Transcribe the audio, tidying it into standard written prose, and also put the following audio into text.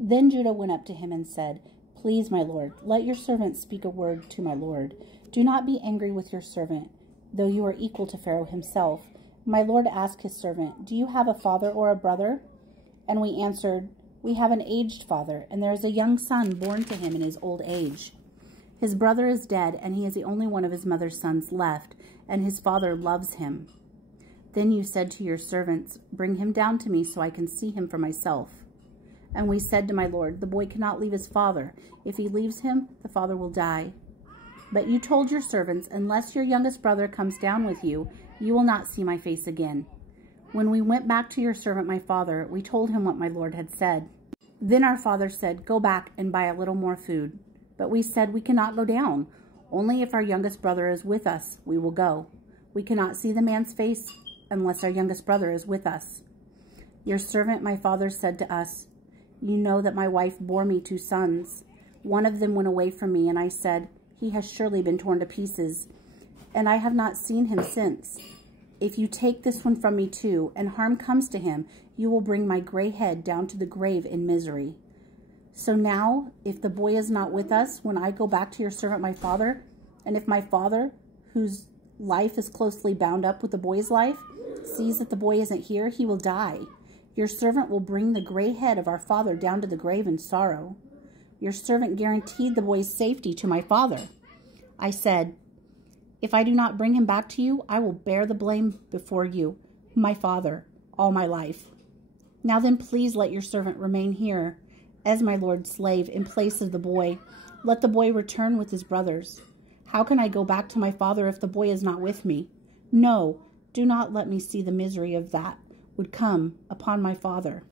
Then Judah went up to him and said, Please, my lord, let your servant speak a word to my lord. Do not be angry with your servant, though you are equal to Pharaoh himself. My lord asked his servant, Do you have a father or a brother? And we answered, We have an aged father, and there is a young son born to him in his old age. His brother is dead, and he is the only one of his mother's sons left, and his father loves him. Then you said to your servants, Bring him down to me so I can see him for myself. And we said to my lord, The boy cannot leave his father. If he leaves him, the father will die. But you told your servants, Unless your youngest brother comes down with you, you will not see my face again. When we went back to your servant my father, we told him what my lord had said. Then our father said, Go back and buy a little more food. But we said, We cannot go down. Only if our youngest brother is with us, we will go. We cannot see the man's face unless our youngest brother is with us. Your servant my father said to us, You know that my wife bore me 2 sons. One of them went away from me, and I said, He has surely been torn to pieces, and I have not seen him since. If you take this one from me too, and harm comes to him, you will bring my gray head down to the grave in misery. So now, if the boy is not with us when I go back to your servant my father, and if my father, whose life is closely bound up with the boy's life, sees that the boy isn't here, he will die. Your servant will bring the gray head of our father down to the grave in sorrow. Your servant guaranteed the boy's safety to my father. I said, If I do not bring him back to you, I will bear the blame before you, my father, all my life. Now then, please let your servant remain here as my lord's slave in place of the boy. Let the boy return with his brothers. How can I go back to my father if the boy is not with me? No, do not let me see the misery of that would come upon my father.